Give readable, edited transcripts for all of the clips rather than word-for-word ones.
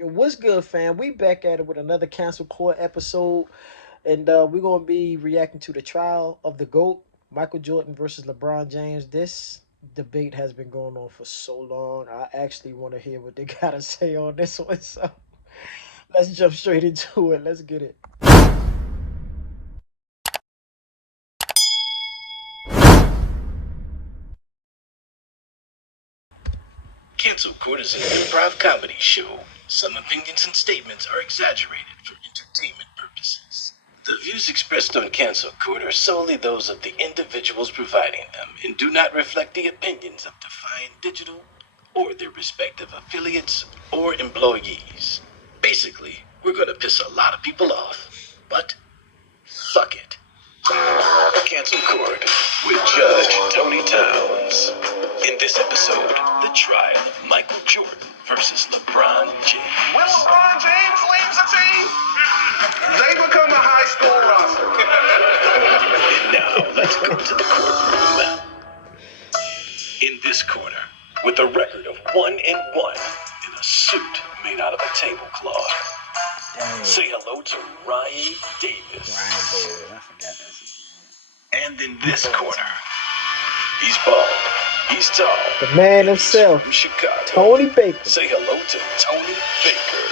Yo, what's good, fam? We back at it with another Cancel Court episode, and we're gonna be reacting to the trial of the GOAT, Michael Jordan versus LeBron James. This debate has been going on for so long. I actually want to hear what they gotta say on this one. So let's jump straight into it. Let's get it. Cancel Court is an improv comedy show. Some opinions and statements are exaggerated for entertainment purposes. The views expressed on Cancel Court are solely those of the individuals providing them and do not reflect the opinions of Defiant Digital or their respective affiliates or employees. Basically, we're gonna piss a lot of people off, but fuck it. Cancel Court with Judge Tony Towns. In this episode, the trial of Michael Jordan versus LeBron James. When LeBron James leaves the team, they become a high school roster. And now let's go to the courtroom. In this corner, with a record of 1-1 in a suit made out of a tablecloth. Dang. Say hello to Ryan Davis. I forgot that. And in this corner, he's bald, he's tall, The man and he's himself, from Chicago. Tony Baker. Say hello to Tony Baker.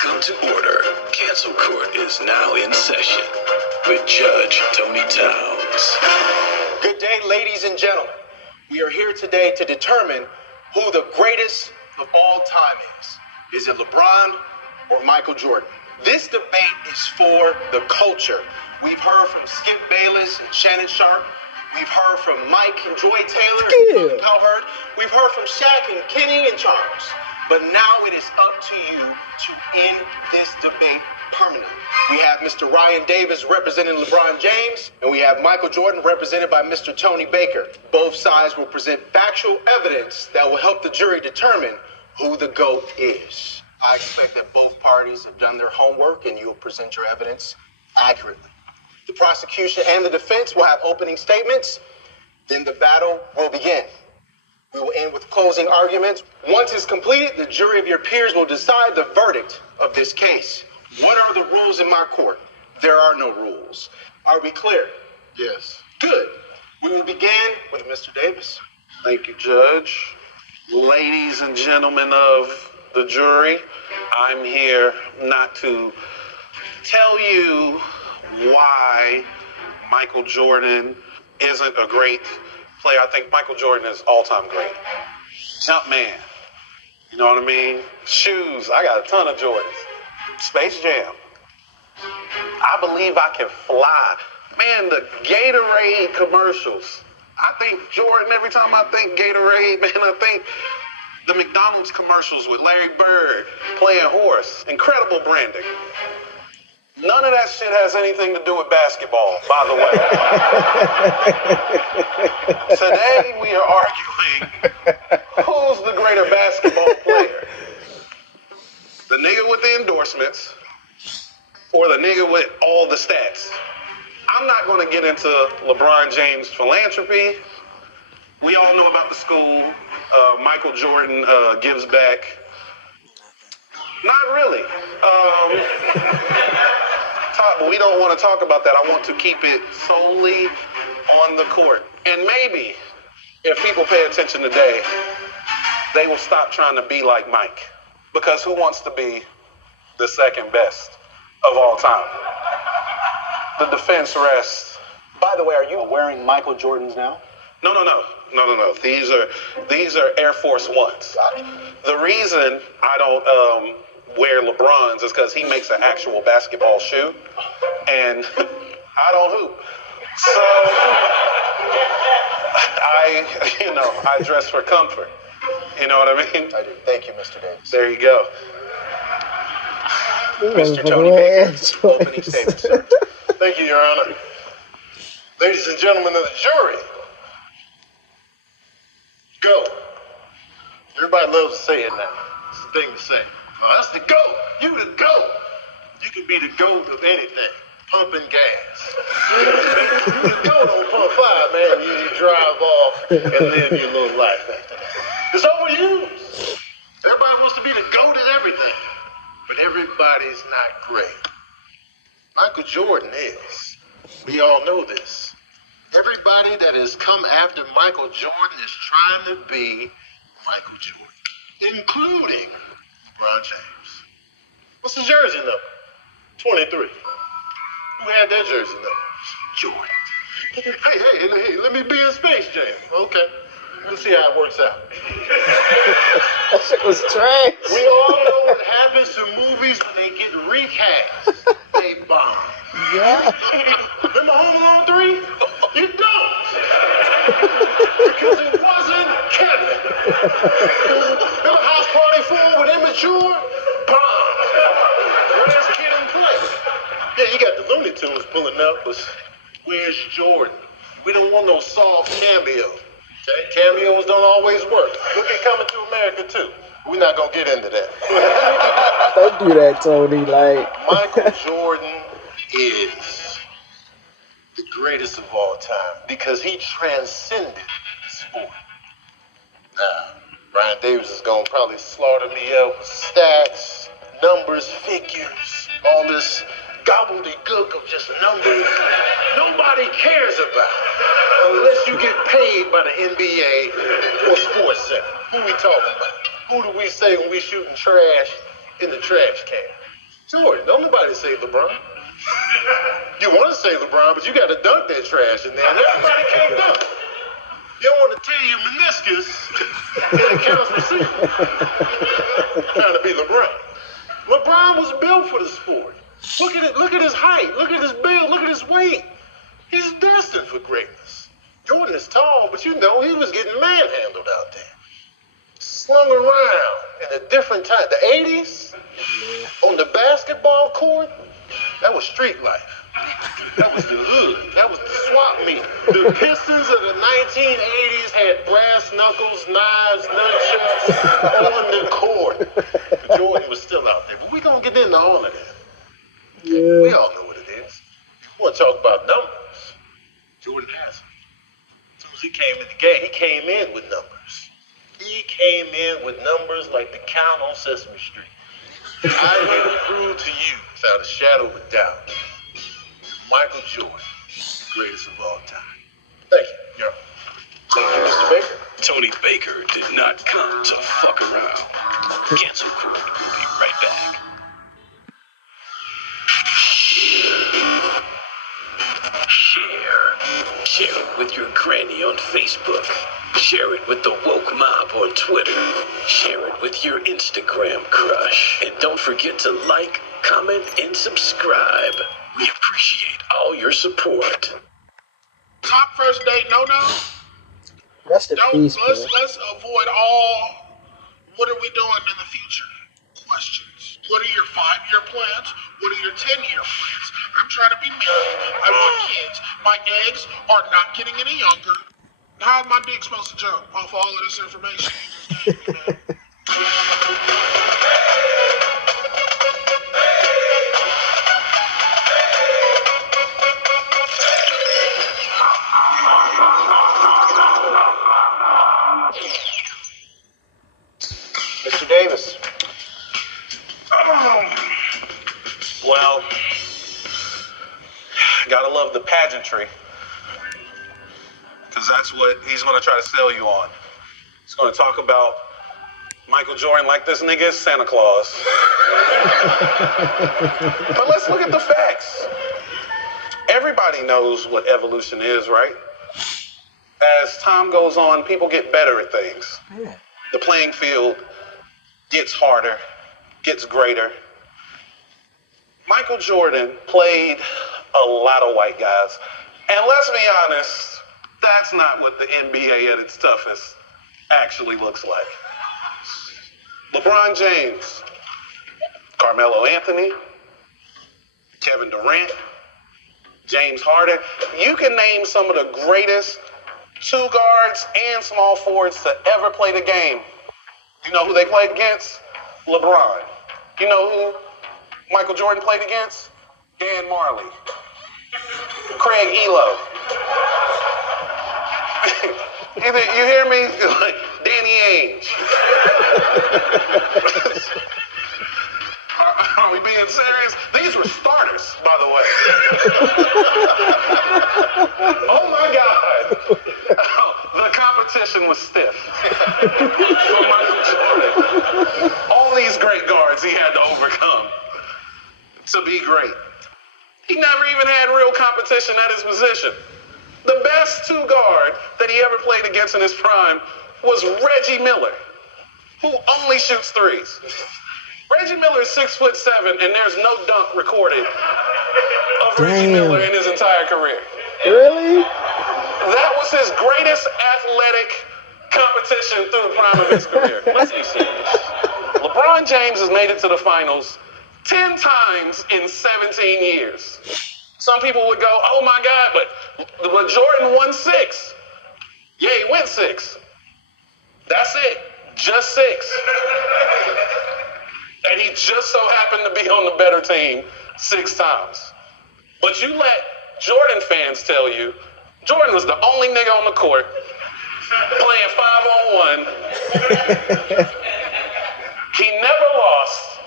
Come to order. Cancel Court is now in session with Judge Tony Towns. Good day, ladies and gentlemen. We are here today to determine who the greatest of all time is. Is it LeBron or Michael Jordan? This debate is for the culture. We've heard from Skip Bayless and Shannon Sharp. We've heard from Mike and Joy Taylor and Billy Cowherd. We've heard from Shaq and Kenny and Charles. But now it is up to you to end this debate permanently. We have Mr. Ryan Davis representing LeBron James, and we have Michael Jordan represented by Mr. Tony Baker. Both sides will present factual evidence that will help the jury determine who the GOAT is. I expect that both parties have done their homework and you will present your evidence accurately. The prosecution and the defense will have opening statements. Then the battle will begin. We will end with closing arguments. Once it's completed, the jury of your peers will decide the verdict of this case. What are the rules in my court? There are no rules. Are we clear? Yes. Good. We will begin with Mr. Davis. Thank you, Judge. Ladies and gentlemen of the jury, I'm here not to tell you why Michael Jordan isn't a great player. I think Michael Jordan is all-time great. Jump man, you know what I mean? Shoes, I got a ton of Jordans. Space Jam. I believe I can fly. Man, the Gatorade commercials. I think Jordan, every time I think Gatorade, man, I think the McDonald's commercials with Larry Bird playing horse. Incredible branding. None of that shit has anything to do with basketball, by the way. Today we are arguing who's the greater basketball player. The nigga with the endorsements or the nigga with all the stats. I'm not going to get into LeBron James' philanthropy. We all know about the school. Michael Jordan gives back. Not really. We don't want to talk about that. I want to keep it solely on the court. And maybe if people pay attention today, they will stop trying to be like Mike. Because who wants to be the second best of all time? The defense rests. By the way, are you wearing Michael Jordans now? No. These are Air Force Ones. The reason I don't wear LeBrons is because he makes an actual basketball shoe, and I don't hoop. So I dress for comfort. You know what I mean? I do. Thank you, Mr. Davis. There you go. Mr. Tony Baker, opening statement, sir. Thank you, Your Honor. Ladies and gentlemen of the jury, go. Everybody loves to say it now. It's the thing to say. Oh, that's the GOAT. You the GOAT. You can be the GOAT of anything. Pumping gas. You the GOAT on pump 5, man. You drive off and live your little life after that. It's overused. Everybody wants to be the GOAT at everything. But everybody's not great. Michael Jordan is. We all know this. Everybody that has come after Michael Jordan is trying to be Michael Jordan, including LeBron James. What's his jersey number? 23. Who had that jersey number? Jordan. Hey, let me be in Space Jam. Okay. Let's see how it works out. That shit was trash. We all know what happens to movies when they get recast. They bomb. Yeah. Remember Home Alone 3? You don't. Because it wasn't Kevin. Remember House Party 4 with Immature? Bomb. Where's Kid and Play? Yeah, you got the Looney Tunes pulling up, but where's Jordan? We don't want no soft cameo. Okay? Cameos don't always work. Look at Coming to America, too. We're not going to get into that. Don't do that, Tony. Like, Michael Jordan is the greatest of all time because he transcended sport. Now, Brian Davis is going to probably slaughter me up with stats, numbers, figures, all this gobbledygook of just numbers nobody cares about unless you get paid by the NBA or Sports Center. Who we talking about? Who do we say when we shooting trash in the trash can? Jordan. Don't nobody say LeBron. You want to say LeBron, but you got to dunk that trash in there. And everybody can't dunk. You don't want to tear your meniscus and it counts receiver. Trying to be LeBron. LeBron was built for the sport. Look at it. Look at his height. Look at his build. Look at his weight. He's destined for greatness. Jordan is tall, but you know he was getting manhandled out there. Slung around in a different time. The 80s, on the basketball court, that was street life. That was the hood. That was the swap meet. The Pistons of the 1980s had brass knuckles, knives, nunchucks on the court. But Jordan was still out there. But we're going to get into all of that. yeah. We all know what it is. We want to talk about numbers. Jordan has them. As soon as he came in the game, he came in with numbers. He came in with numbers like the count on Sesame Street. I will prove to you, without a shadow of a doubt, Michael Jordan, the greatest of all time. Thank you, Your Honor. Thank you, Mr. Baker. Tony Baker did not come to fuck around. Cancel Court will be right back. Share it with your granny on Facebook. Share it with the woke mob on Twitter. Share it with your Instagram crush. And don't forget to like, comment, and subscribe. We appreciate all your support. Top first date, no. Rest in peace, man. Let's avoid all. What are we doing in the future? Questions. What are your 5-year plans? What are your 10-year plans? I'm trying to be married. I want kids. My eggs are not getting any younger. How is my dick supposed to jump off all of this information you just gave me, man? Mr. Davis. Well, gotta love the pageantry. Because that's what he's going to try to sell you on. He's going to talk about Michael Jordan like this nigga is Santa Claus. But let's look at the facts. Everybody knows what evolution is, right? As time goes on, people get better at things. Yeah. The playing field gets harder, gets greater. Michael Jordan played a lot of white guys. And let's be honest, that's not what the NBA at its toughest actually looks like. LeBron James, Carmelo Anthony, Kevin Durant, James Harden. You can name some of the greatest two guards and small forwards to ever play the game. You know who they played against? LeBron. You know who Michael Jordan played against? Dan Marley. Craig Elo. You hear me? Danny Ainge. competition was stiff for Michael Jordan. All these great guards he had to overcome to be great. He never even had real competition at his position. The best two guard that he ever played against in his prime was Reggie Miller, who only shoots threes. Reggie Miller is 6'7", and there's no dunk recorded of Reggie Miller in his entire career. Really? That was his greatest athletic competition through the prime of his career. Let's be serious. LeBron James has made it to the finals 10 times in 17 years. Some people would go, oh my God, but Jordan won 6. Yeah, he went 6. That's it. Just 6. And he just so happened to be on the better team 6 times. But you let Jordan fans tell you, Jordan was the only nigga on the court playing 5-on-1. He never lost,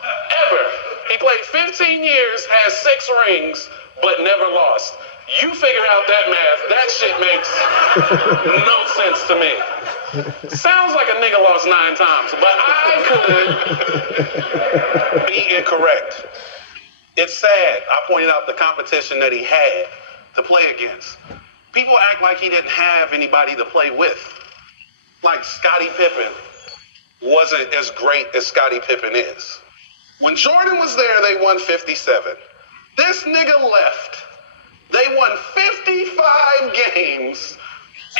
ever. He played 15 years, has 6 rings, but never lost. You figure out that math, that shit makes no sense to me. Sounds like a nigga lost 9 times, but I could be incorrect. It's sad. I pointed out the competition that he had to play against. People act like he didn't have anybody to play with. Like Scottie Pippen wasn't as great as Scottie Pippen is. When Jordan was there, they won 57. This nigga left. They won 55 games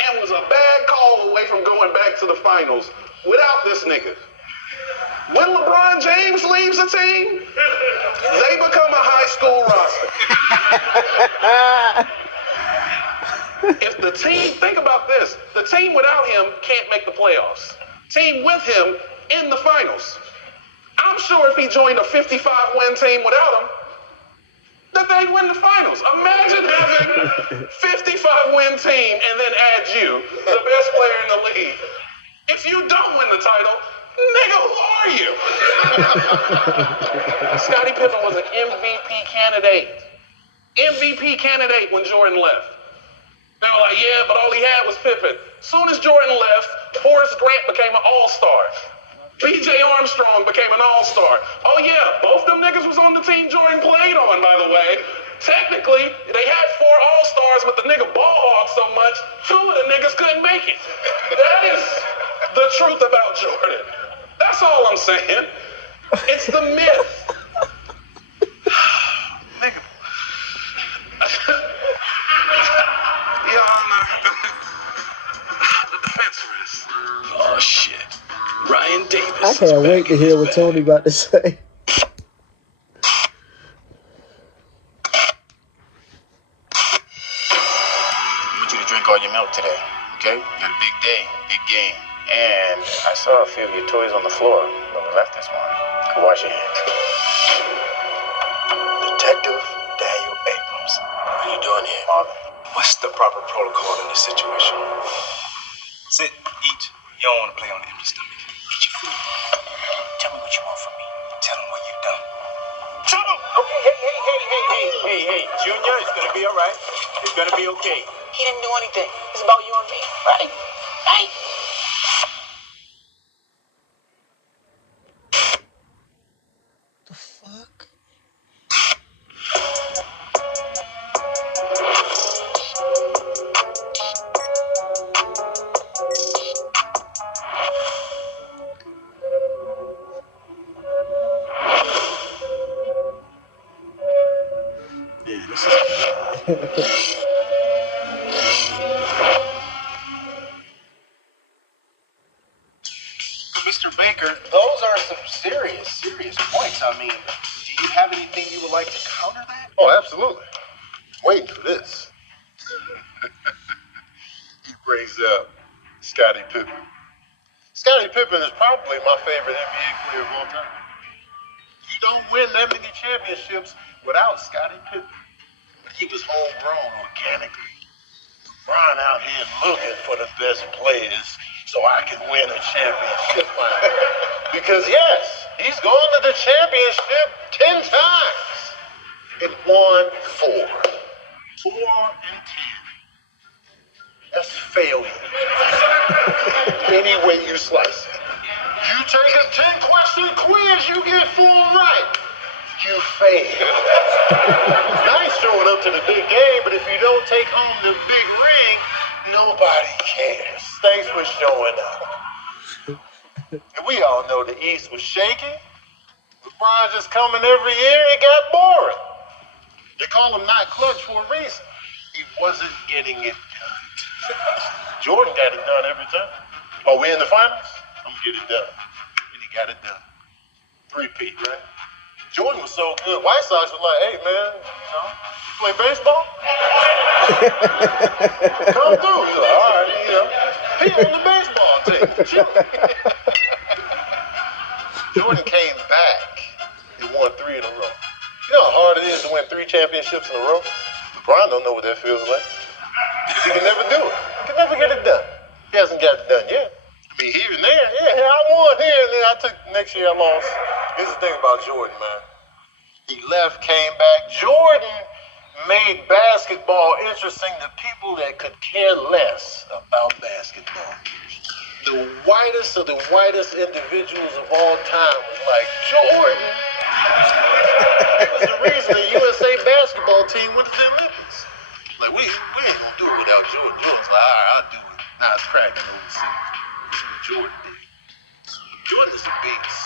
and was a bad call away from going back to the finals without this nigga. When LeBron James leaves the team, they become a high school roster. If the team, think about this, the team without him can't make the playoffs. Team with him in the finals. I'm sure if he joined a 55-win team without him, that they'd win the finals. Imagine having 55-win team and then add you, the best player in the league. If you don't win the title, nigga, who are you? Scottie Pippen was an MVP candidate. MVP candidate when Jordan left. They were like, yeah, but all he had was Pippen. As soon as Jordan left, Horace Grant became an all-star. B.J. Armstrong became an all-star. Oh yeah, both them niggas was on the team Jordan played on, by the way. Technically, they had 4 all-stars, but the nigga ball hogged so much, 2 of the niggas couldn't make it. That is the truth about Jordan. That's all I'm saying. It's the myth. Nigga. Your Honor, the defense risk. Oh shit. Ryan Davis. I can't wait to hear what Tony about to say. I want you to drink all your milk today, okay? You had a big day, big game. And I saw a few of your toys on the floor when we left this morning. Go wash your hands. Detective Daniel Abrams. What are you doing here? Marvin. What's the proper protocol in this situation? Sit, eat. You don't want to play on an empty stomach. Get your food. Tell me what you want from me. Tell them what you've done. Tell them! Okay, hey, Junior, it's gonna be all right. It's gonna be okay. He didn't do anything. It's about you and me, right? Right? The fuck? Yeah, this is... Mr. Baker, those are some serious points. I mean, do you have anything you would like to counter that? Oh, absolutely. Waiting for this. He brings up Scottie Pippen. Scottie Pippen is probably my favorite NBA player of all time. You don't win that many championships without Scottie Pippen. But he was homegrown organically. LeBron out here looking for the best players so I can win a championship. Because yes, he's gone to the championship 10 times and won 4. 4 and 10. That's failure. Any way you slice it. You take a 10-question quiz, you get 4 right. You fail. Nice showing up to the big game, but if you don't take home the big ring, nobody cares. Thanks for showing up. And we all know the East was shaky. LeBron just coming every year, it got boring. They call him not clutch for a reason. He wasn't getting it done. Jordan got it done every time. Oh, we in the finals? I'm gonna get it done. And he got it done. 3-peat, right? Jordan was so good. White Sox was like, hey, man, you play baseball? Come through. He's like, all right, he on the baseball team. Chill. Jordan came back and won 3 in a row. You know how hard it is to win 3 championships in a row? LeBron don't know what that feels like. He can never do it. He can never get it done. He hasn't got it done yet. I mean, here and there, yeah, I won here, and then I took next year I lost. Here's the thing about Jordan, man. He left, came back. Jordan made basketball interesting to people that could care less about basketball. The whitest of the whitest individuals of all time was like, Jordan. It was the reason the USA basketball team went to the Olympics. Like, we ain't gonna do it without Jordan. Jordan's like, all right, I'll do it. Now it's cracking overseas. Jordan did. Jordan is a beast.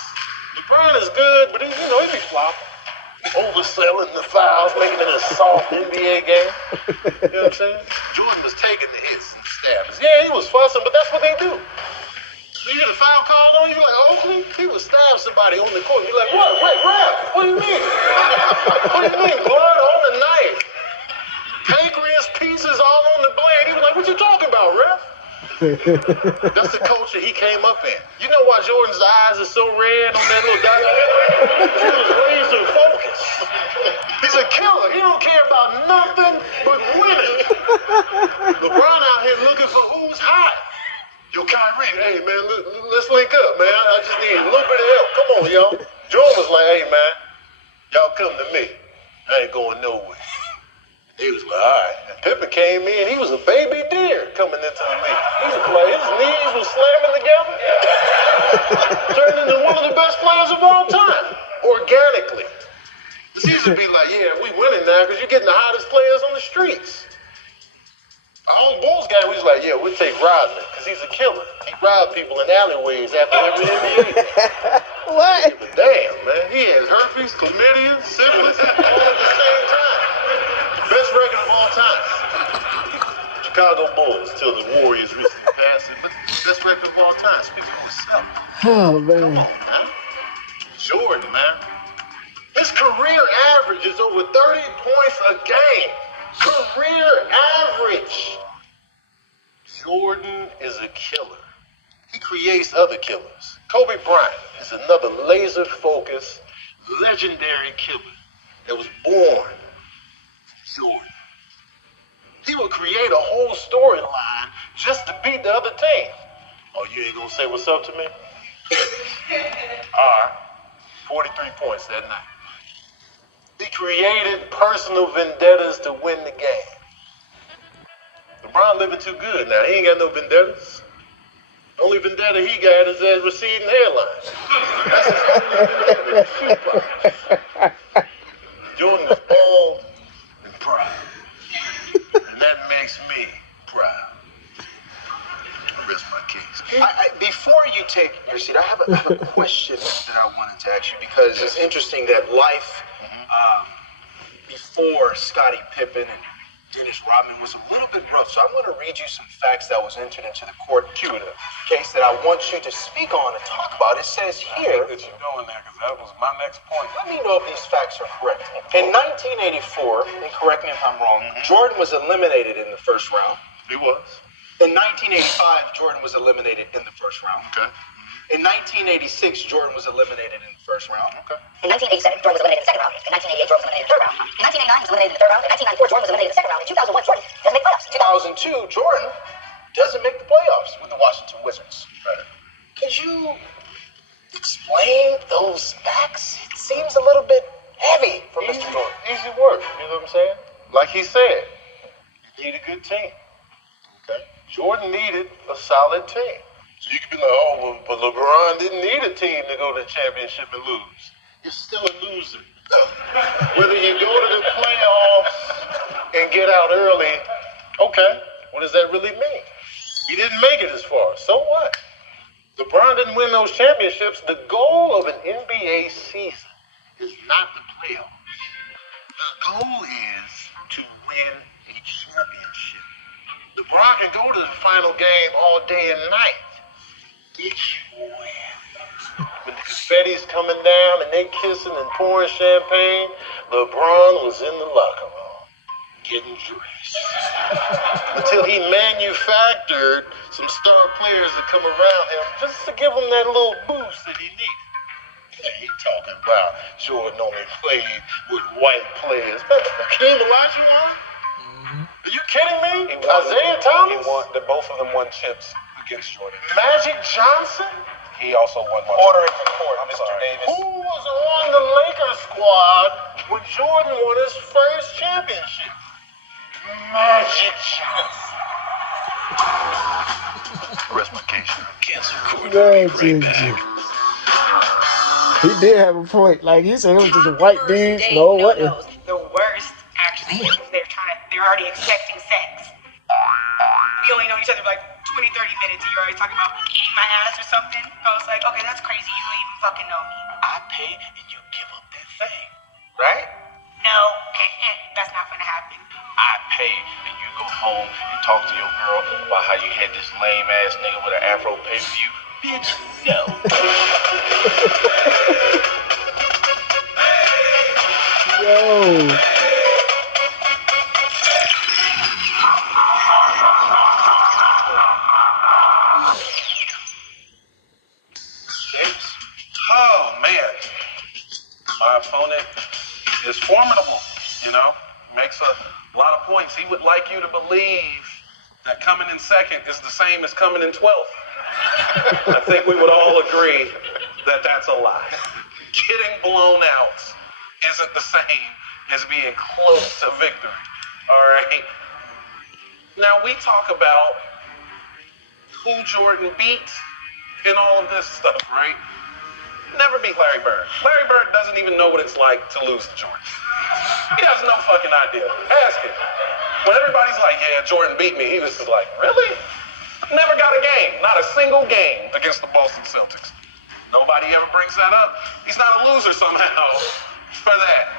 LeBron is good, but he be flopping. Overselling the fouls, making it a soft NBA game. You know what I'm saying? Jordan was taking the hits and stabs. Yeah, he was fussing, but that's what they do. You get a foul called on you, like, Oakley? He would stab somebody on the court. You're like, what? Wait, ref, what do you mean? What do you mean? Blood on the knife. Pancreas pieces all on the blade. He was like, what you talking about, ref? That's the culture he came up in. You know why Jordan's eyes are so red on that little documentary? He was laser focused. He's a killer. He don't care about nothing but winning. LeBron out here looking for who's hot. Yo, Kyrie, hey, man, let's link up, man. I just need a little bit of help. Come on, y'all. Jordan was like, hey, man, y'all come to me. I ain't going nowhere. He was like, all right. And Pippen came in. He was a baby deer coming into the league. He was like, his knees were slamming together. Turned into one of the best players of all time, organically. It's easy to be like, yeah, we winning now because you're getting the hottest players on the streets. Our own Bulls guy was like, yeah, we'll take Rodman because he's a killer. He robbed people in alleyways after every NBA. What? But damn, man, he has herpes, chlamydia, syphilis, all at the same time. Best record of all time. Chicago Bulls till the Warriors recently passed it, but best record of all time. Speaks for itself. Oh, man. Come on, man. Jordan, man. His career average is over 30 points a game. Career average. Jordan is a killer. He creates other killers. Kobe Bryant is another laser-focused, legendary killer that was born Jordan. He would create a whole storyline just to beat the other team. Oh, you ain't gonna say what's up to me? All right. 43 points that night. He created personal vendettas to win the game. LeBron living too good now. He ain't got no vendettas. The only vendetta he got is that receding hairline. That's his only vendetta. Shoe polish. Jordan was bald and proud. And that makes me proud. I rest my case. Before you take your seat, I have a question that I wanted to ask you because it's interesting that life before Scottie Pippen and Dennis Rodman was a little bit rough. So I'm going to read you some facts that was entered into the court case that I want you to speak on and talk about. It says here. I think that you're going there because that was my next point. Let me know if these facts are correct. In 1984, and correct me if I'm wrong, Jordan was eliminated in the first round. He was. In 1985, Jordan was eliminated in the first round. Okay. In 1986, Jordan was eliminated in the first round. Okay. In 1987, Jordan was eliminated in the second round. In 1988, Jordan was eliminated in the third round. In 1989, he was eliminated in the third round. In 1994, Jordan was eliminated in the second round. In 2001, Jordan doesn't make playoffs. In 2002, Jordan doesn't make the playoffs with the Washington Wizards. Right. Could you explain those facts? It seems a little bit heavy for Mr. Jordan. Easy work, you know what I'm saying? Like he said, you need a good team. Okay. Jordan needed a solid team. You could be like, oh, well, but LeBron didn't need a team to go to the championship and lose. You're still a loser. Whether you go to the playoffs and get out early, okay, what does that really mean? He didn't make it as far. So what? LeBron didn't win those championships. The goal of an NBA season is not the playoffs. The goal is to win a championship. LeBron can go to the final game all day and night. Did you win? When the confetti's coming down and they kissing and pouring champagne, LeBron was in the locker room getting dressed. Until he manufactured some star players to come around him just to give him that little boost that he needed. Yeah, he talking about Jordan only played with white players. Hakeem Olajuwon? Are you kidding me? Isaiah Thomas? Both of them won chips against Jordan. Magic Johnson? He also won one. Order it to court, Mr. sorry. Davis. Who was on the Lakers squad when Jordan won his first championship? Magic Johnson. Rest my case. Cancel Corner. We'll be right back. He did have a point. Like he said, it was just a white dude. No, what? The worst, actually, is they're already expecting sex. We only know each other for like 20, 30 minutes and you're already talking about eating my ass or something. I was like, okay, that's crazy. You don't even fucking know me. I pay and you give up that thing, right? No, that's not gonna happen. I pay and you go home and talk to your girl about how you had this lame ass nigga with an afro pay-per-view. Bitch, no. Yo. Oh, man. My opponent is formidable, you know, makes a lot of points. He would like you to believe that coming in second is the same as coming in 12th. I think we would all agree that that's a lie. Getting blown out isn't the same as being close to victory, all right? Now, we talk about who Jordan beat and all of this stuff, right? Never beat Larry Bird. Larry Bird doesn't even know what it's like to lose to Jordan. He has no fucking idea. Ask him. When everybody's like, yeah, Jordan beat me, he was just like, really? Never got a game. Not a single game against the Boston Celtics. Nobody ever brings that up. He's not a loser somehow for that.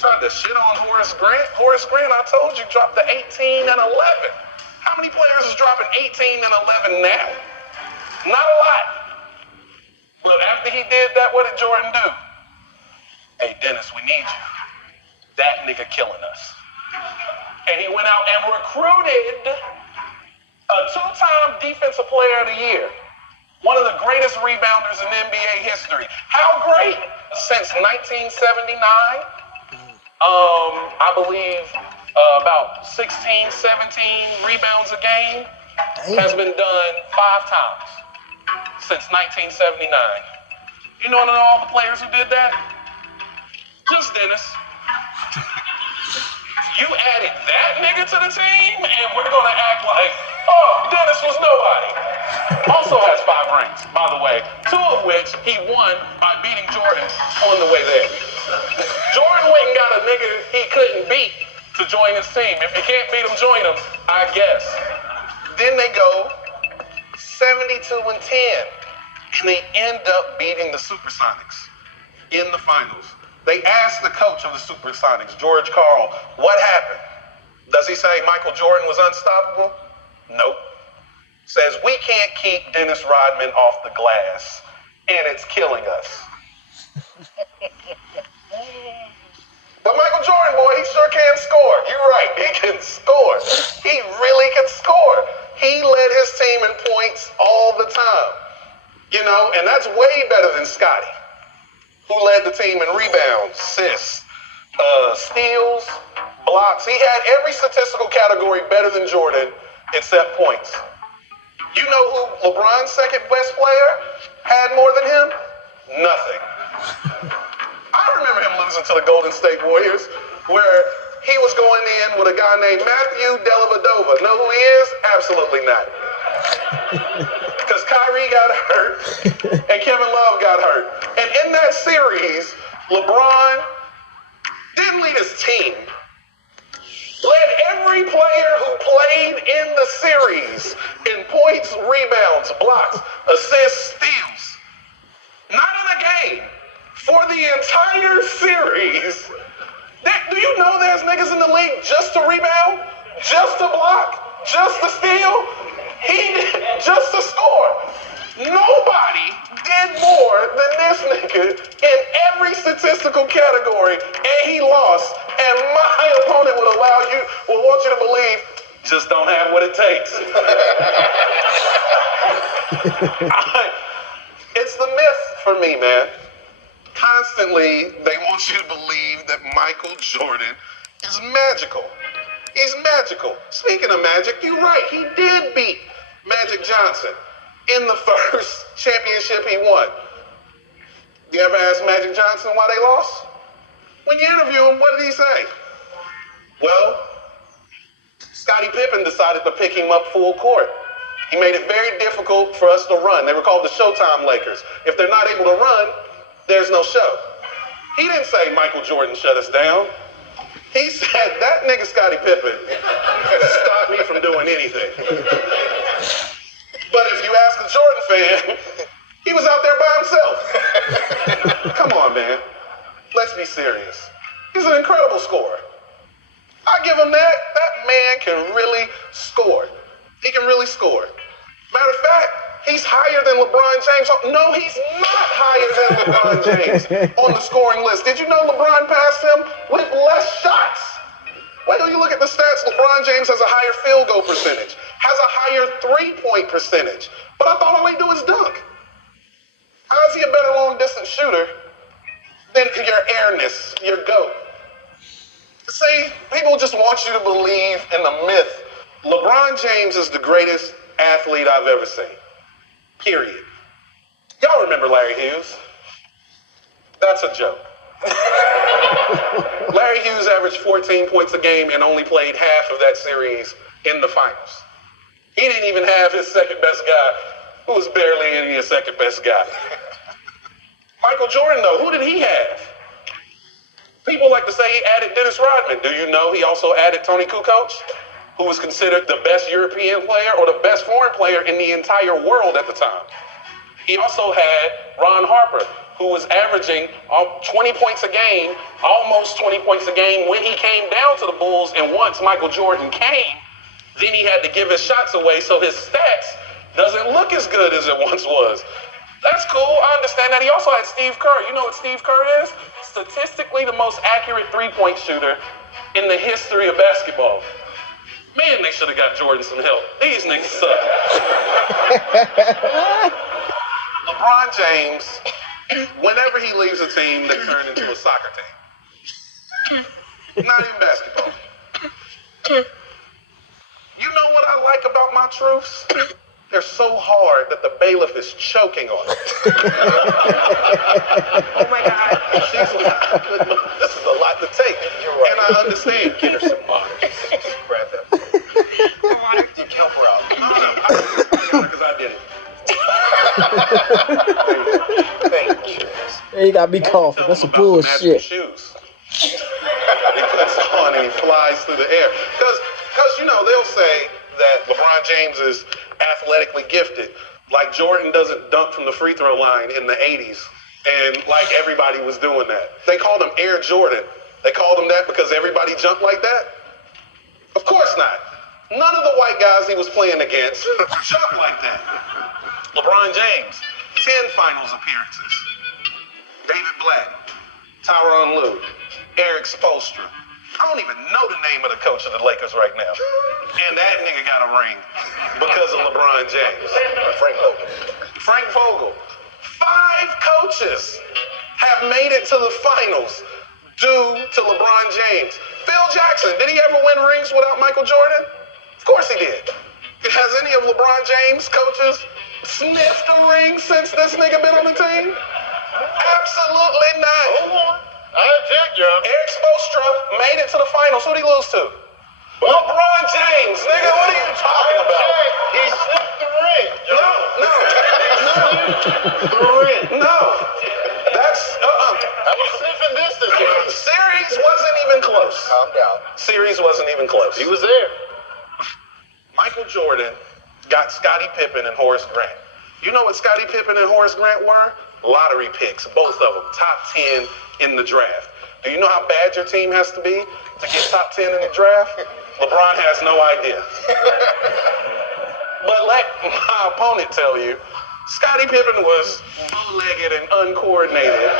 Tried to shit on Horace Grant. Horace Grant, I told you, dropped to 18 and 11. How many players is dropping 18 and 11 now? Not a lot. But after he did that, what did Jordan do? Hey, Dennis, we need you. That nigga killing us. And he went out and recruited a two-time Defensive Player of the Year. One of the greatest rebounders in NBA history. How great? Since 1979, I believe about 16, 17 rebounds a game has been done 5 times since 1979. You know all the players who did that? Just Dennis. You added that nigga to the team, and we're gonna act like, oh, Dennis was nobody. Also has 5 rings, by the way, 2 of which he won by beating Jordan on the way there. Jordan went and got a nigga he couldn't beat to join his team. If you can't beat him, join him, I guess. Then they go 72 and 10, and they end up beating the Supersonics in the finals. They asked the coach of the Supersonics, George Karl, what happened? Does he say Michael Jordan was unstoppable? Nope. Says we can't keep Dennis Rodman off the glass, and it's killing us. But Michael Jordan, boy, he sure can score. You're right, he can score. He really can score. He led his team in points all the time. You know, and that's way better than Scotty, who led the team in rebounds, assists, steals, blocks. He had every statistical category better than Jordan except points. You know who LeBron's second best player had more than him? Nothing. I remember him losing to the Golden State Warriors, where he was going in with a guy named Matthew Dellavedova. Know who he is? Absolutely not. Because Kyrie got hurt, and Kevin Love got hurt. And in that series, LeBron didn't lead his team. Led every player who played in the series in points, rebounds, blocks, assists, steals. Not in a game. For the entire series. Do you know there's niggas in the league just to rebound? Just to block? Just to steal? Just to score. Nobody did more than this nigga in every statistical category, and he lost. And my opponent will want you to believe, just don't have what it takes. It's the myth for me, man. Constantly, they want you to believe that Michael Jordan is magical. He's magical. Speaking of magic, you're right. He did beat Magic Johnson in the first championship he won. You ever ask Magic Johnson why they lost? When you interview him, what did he say? Well, Scottie Pippen decided to pick him up full court. He made it very difficult for us to run. They were called the Showtime Lakers. If they're not able to run, there's no show. He didn't say Michael Jordan shut us down. He said that nigga Scottie Pippen stopped me from doing anything. But if you ask a Jordan fan, he was out there by himself. Come on, man. Let's be serious. He's an incredible scorer. I give him that. That man can really score. He can really score. Matter of fact, he's higher than LeBron James. No, he's not higher than LeBron James on the scoring list. Did you know LeBron passed him with less shots? Wait till you look at the stats. LeBron James has a higher field goal percentage, has a higher three-point percentage. But I thought all he do is dunk. How is he a better long-distance shooter than your airness, your GOAT? See, people just want you to believe in the myth. LeBron James is the greatest athlete I've ever seen. Period. Y'all remember Larry Hughes? That's a joke. Larry Hughes averaged 14 points a game and only played half of that series in the finals. He didn't even have his second best guy, who was barely any his second best guy. Michael Jordan, though, who did he have? People like to say he added Dennis Rodman. Do you know he also added Tony Kukoc, who was considered the best European player or the best foreign player in the entire world at the time? He also had Ron Harper, who was averaging 20 points a game, almost 20 points a game when he came down to the Bulls. And once Michael Jordan came, then he had to give his shots away, so his stats doesn't look as good as it once was. That's cool. I understand that. He also had Steve Kerr. You know what Steve Kerr is? Statistically the most accurate three-point shooter in the history of basketball. Man, they should have got Jordan some help. These niggas suck. LeBron James, whenever he leaves a team, they turn into a soccer team. Not even basketball. You know what I like about my truths? They're so hard that the bailiff is choking on it. Oh my God. She's like, this is a lot to take. You're right. And I understand. Get her some water. Grab that. Water. Help her out. No, because I did it. Thank you. Hey, you got me coughing. That's some bullshit. Shoes. He puts on and he flies through the air. Because you know, they'll say that LeBron James is athletically gifted. Like Jordan doesn't dunk from the free throw line in the 80s. And like everybody was doing that. They called him Air Jordan. They called him that because everybody jumped like that? Of course not. None of the white guys he was playing against jumped like that. LeBron James, 10 finals appearances. David Blatt, Tyronn Lue, Eric Spoelstra. I don't even know the name of the coach of the Lakers right now. And that nigga got a ring because of LeBron James. Frank Vogel. 5 coaches have made it to the finals due to LeBron James. Phil Jackson, did he ever win rings without Michael Jordan? Of course he did. Has any of LeBron James' coaches sniffed a ring since this nigga been on the team? Absolutely not. Hold on. I object, John. Eric Spoelstra made it to the finals. Who'd he lose to? LeBron James, nigga. What are you talking about? He slipped the ring, John. No. The ring. No. That's, I was sniffing distance. Series wasn't even close. Calm down. Series wasn't even close. He was there. Michael Jordan got Scottie Pippen and Horace Grant. You know what Scottie Pippen and Horace Grant were? Lottery picks, both of them, top 10 in the draft. Do you know how bad your team has to be to get top 10 in the draft? LeBron has no idea. But let my opponent tell you, Scottie Pippen was bow-legged and uncoordinated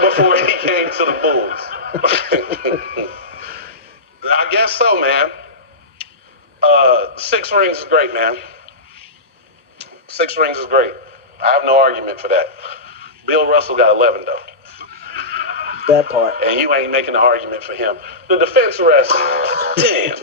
before he came to the Bulls. I guess so, man. 6 rings is great, man. 6 rings is great. I have no argument for that. Bill Russell got 11, though. That part. And you ain't making an argument for him. The defense rest. Damn,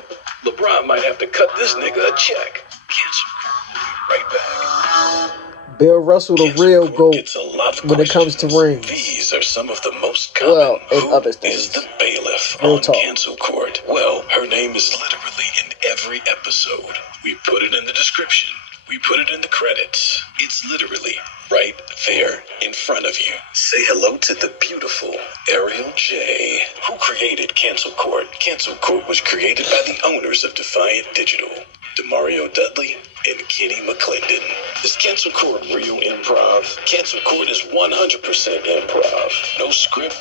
LeBron might have to cut this nigga a check. Cancel. We'll be right back. Bill Russell, the Cancel real Court GOAT gets a lot of when it comes to questions. rings. These are some of the most common. Well, and Who other is things. the bailiff Real on talk. Cancel Court? Well, her name is literally in every episode. We put it in the description. We put it in the credits. It's literally right there in front of you. Say hello to the beautiful Ariel J. Who created Cancel Court? Cancel Court was created by the owners of Defiant Digital, Demario Dudley and Kenny McClendon. Is Cancel Court real improv? Cancel Court is 100% improv. No script,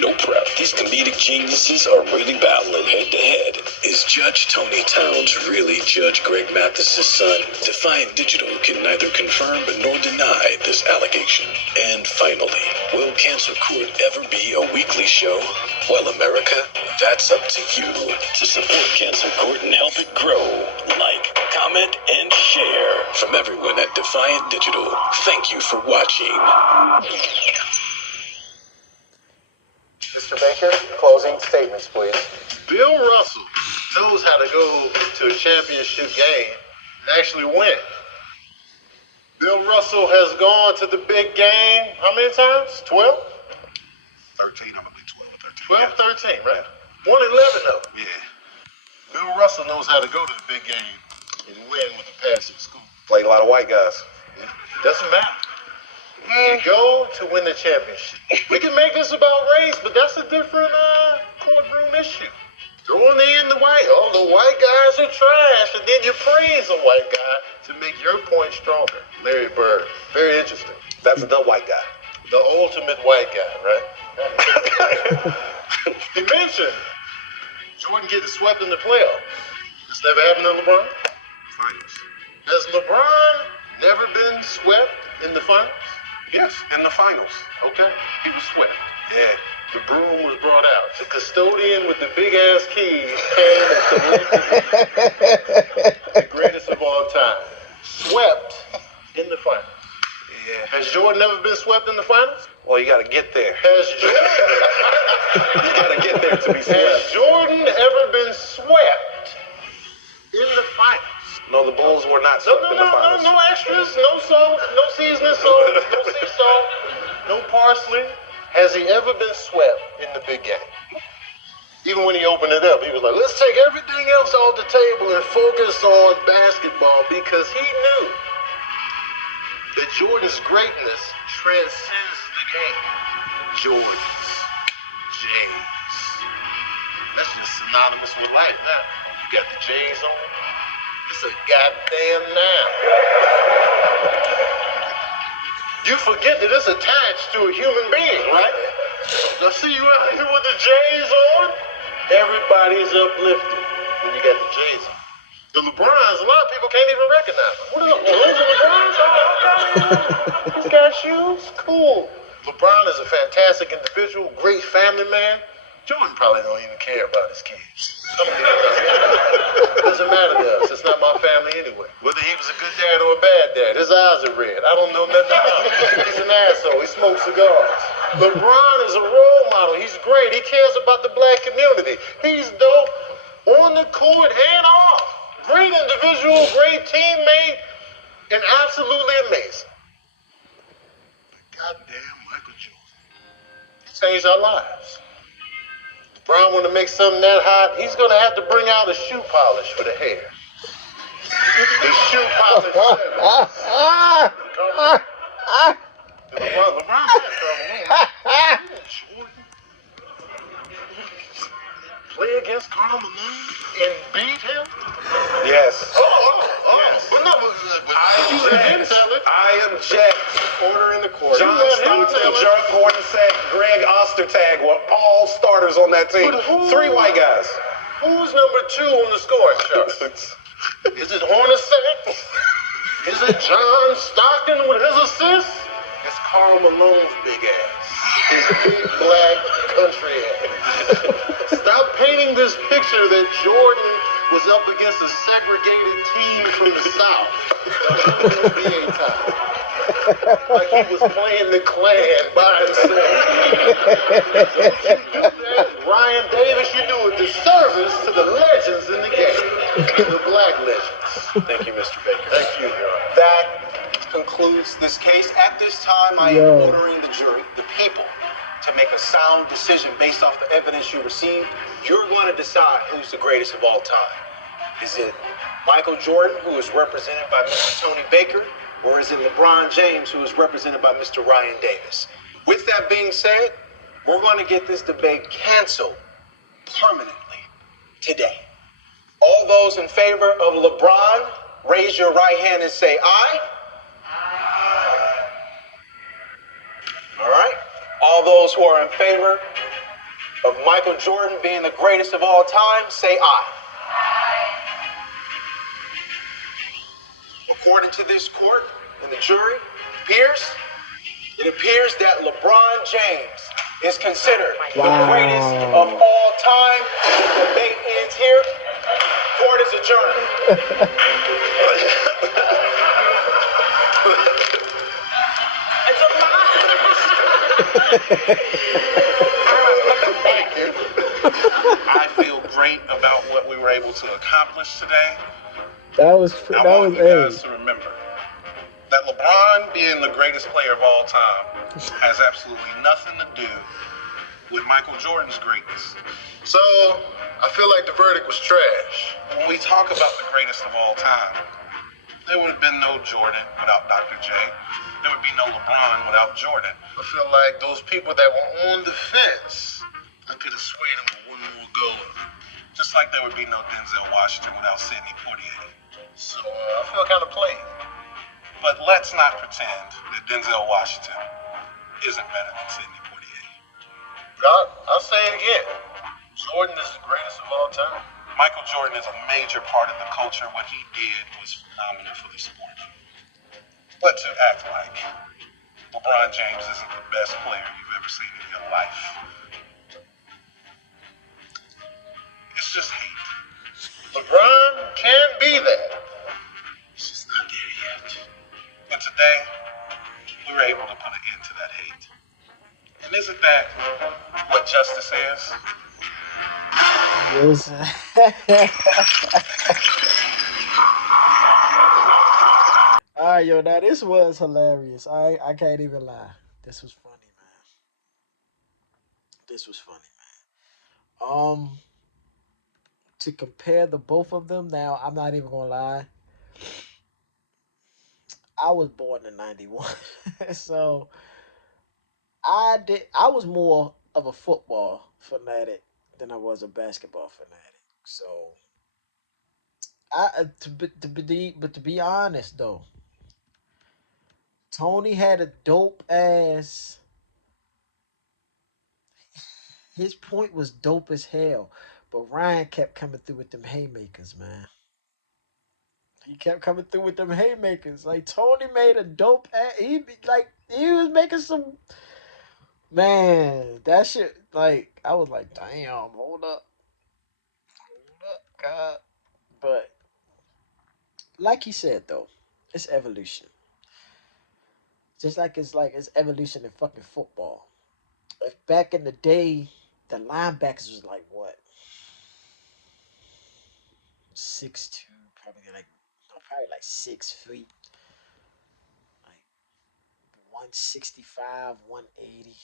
no prep. These comedic geniuses are really battling head to head. Is Judge Tony Towns really Judge Greg Mathis's son? Defiant Digital can neither confirm nor deny this allegation. And finally, will Cancel Court ever be a weekly show? Well, America, that's up to you. To support Cancel Court and help it grow, like, comment, and share. From everyone at Defiant Digital, thank you for watching. Mr. Baker, closing statements, please. Bill Russell knows how to go to a championship game and actually win. Bill Russell has gone to the big game how many times? 12? 13, I'm going to be 12 or 13. 12, 13, right? 111 though. Yeah. Bill Russell knows how to go to the big game and win with a passing school. Played a lot of white guys. Doesn't matter. You go to win the championship. We can make this about race, but that's a different courtroom issue. Throwing in the white guys are trash, and then you praise a white guy to make your point stronger. Larry Bird, very interesting. That's the white guy. The ultimate white guy, right? He mentioned Jordan getting swept in the playoffs. This never happened to LeBron? Finals. Has LeBron never been swept in the finals? Yes, in the finals. Okay, he was swept. Yeah. The broom was brought out. The custodian with the big ass keys came and collected the greatest of all time. Swept in the finals. Yeah. Has Jordan never been swept in the finals? Well, you got to get there. Has Jordan? You got to get there to be Has swept. Jordan ever been swept in the finals? No, the Bulls were not No, swept in the finals. no extras, no salt, no seasoning salt, no sea salt, no parsley. Has he ever been swept in the big game? Even when he opened it up, he was like, let's take everything else off the table and focus on basketball, because he knew that Jordan's greatness transcends the game. Jordans, J's. That's just synonymous with life now. You got the J's on. It's a goddamn noun. You forget that it's attached to a human being, right? I see you out here with the J's on. Everybody's uplifted when you got the J's on. The LeBrons, a lot of people can't even recognize them. What are those LeBrons? Oh, okay. He's got shoes? Cool. LeBron is a fantastic individual, great family man. Jordan probably don't even care about his kids. Doesn't matter to us. It's not my family anyway. Whether he was a good dad or a bad dad, his eyes are red. I don't know nothing about him. He's an asshole. He smokes cigars. LeBron is a role model. He's great. He cares about the black community. He's dope on the court and off. Great individual, great teammate, and absolutely amazing. Goddamn Michael Jordan. He changed our lives. Brown want to make something that hot, he's going to have to bring out a shoe polish for the hair. The shoe polish. Karl Malone. LeBron had Karl Malone. Jordan play against Karl Malone and beat him? Yes. Yes. But no, but you let him tell it. I object. Order in the court. John Stockton, Jerk Hornacek, Greg Ostertag were all starters on that team. Three white guys. Who's number 2 on the scoring chart? Is it Hornacek? Is it John Stockton with his assists? It's Karl Malone's big ass. His big black country ass. Stop painting this picture that Jordan was up against a segregated team from the South. NBA time. Like he was playing the Klan by himself. If you do that, Ryan Davis, you do a disservice to the legends in the game. The black legends. Thank you, Mr. Baker. Thank you, Your Honor. That concludes this case. At this time, I am ordering the jury, the people, to make a sound decision based off the evidence you received. You're going to decide who's the greatest of all time. Is it Michael Jordan, who is represented by Mr. Tony Baker, or is it LeBron James, who is represented by Mr. Ryan Davis? With that being said, we're going to get this debate canceled permanently today. All those in favor of LeBron, raise your right hand and say aye. Aye. All right. All those who are in favor of Michael Jordan being the greatest of all time, say aye. According to this court and the jury, it appears that LeBron James is considered the greatest of all time. The debate ends here. Court is adjourned. I feel great about what we were able to accomplish today. That was I want you guys to remember that LeBron being the greatest player of all time has absolutely nothing to do with Michael Jordan's greatness. So, I feel like the verdict was trash. When we talk about the greatest of all time, there would have been no Jordan without Dr. J. There would be no LeBron without Jordan. I feel like those people that were on the fence, I could have swayed them with one more goal. Just like there would be no Denzel Washington without Sidney Poitier. So, I feel kind of played. But let's not pretend that Denzel Washington isn't better than Sidney Poitier. But I'll say it again. Jordan is the greatest of all time. Michael Jordan is a major part of the culture. What he did was phenomenal for the sport. But to act like LeBron James isn't the best player you've ever seen in your life, it's just hate. LeBron can be that. It's just not there yet. And today, we were able to put an end to that hate. And isn't that what justice is? Yes. All right, yo, now this was hilarious. I can't even lie. This was funny, man. This was funny, man. To compare the both of them, now I'm not even gonna lie. I was born in '91, so I was more of a football fanatic than I was a basketball fanatic. So but to be honest though, Tony had a dope ass. His point was dope as hell, but Ryan kept coming through with them haymakers, man. He kept coming through with them haymakers. Like Tony made a dope ass. He was making some. Man, that shit, like, I was like, damn, hold up, God. But, like he said, though, it's evolution. Just like it's evolution in fucking football. If back in the day, the linebackers was like, what? 6'2", probably like 6 feet. Like, 165, 180.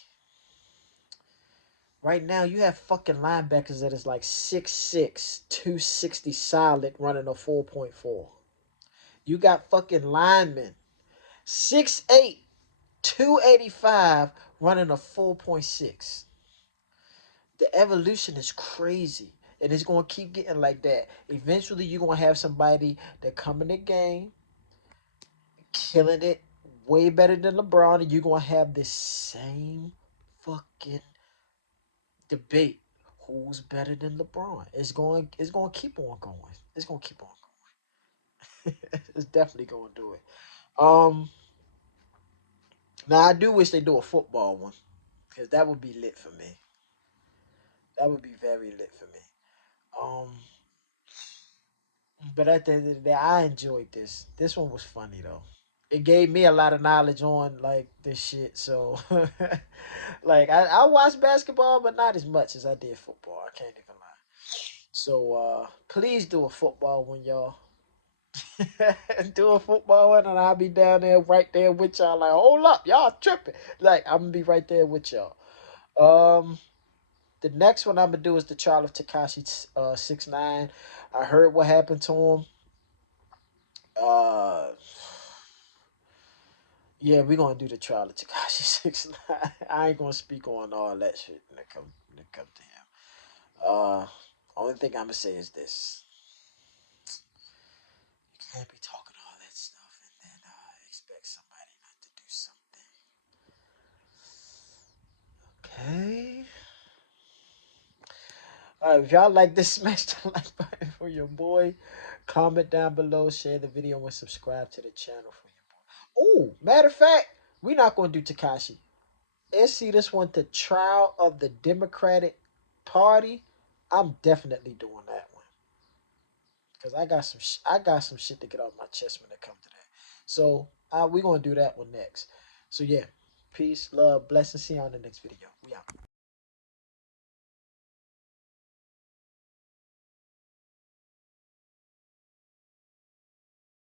Right now, you have fucking linebackers that is like 6'6", 260 solid running a 4.4. You got fucking linemen 6'8", 285, running a 4.6. The evolution is crazy. And it's going to keep getting like that. Eventually, you're going to have somebody that come in the game, killing it way better than LeBron, and you're going to have this same fucking debate. Who's better than LeBron? It's going to keep on going. It's going to keep on going. It's definitely going to do it. Um, Now I do wish they do a football one because that would be lit for me. That would be very lit for me. Um, but at the end of the day, I enjoyed this. This one was funny though. It gave me a lot of knowledge on like this shit. So, like I watched basketball, but not as much as I did football. I can't even lie. So, please do a football one, y'all. Do a football one, and I'll be down there right there with y'all. Like, hold up, y'all tripping. Like, I'm gonna be right there with y'all. Um, the next one I'm gonna do is the trial of Takashi 6ix9ine. I heard what happened to him. Uh, yeah, we're gonna do the trial of Takashi 6ix9ine. I ain't gonna speak on all that shit when it come to him. Only thing I'm gonna say is this: you can't be talking all that stuff and then expect somebody not to do something. Okay. If y'all like this, smash the like button for your boy. Comment down below, share the video, and subscribe to the channel for your boy. Oh, matter of fact, we're not going to do Takashi. Let's see this one, the trial of the Democratic Party. I'm definitely doing that one because I got some shit to get off my chest when it comes to that. So we're gonna do that one next. So yeah, peace, love, blessings. See you on the next video. We out.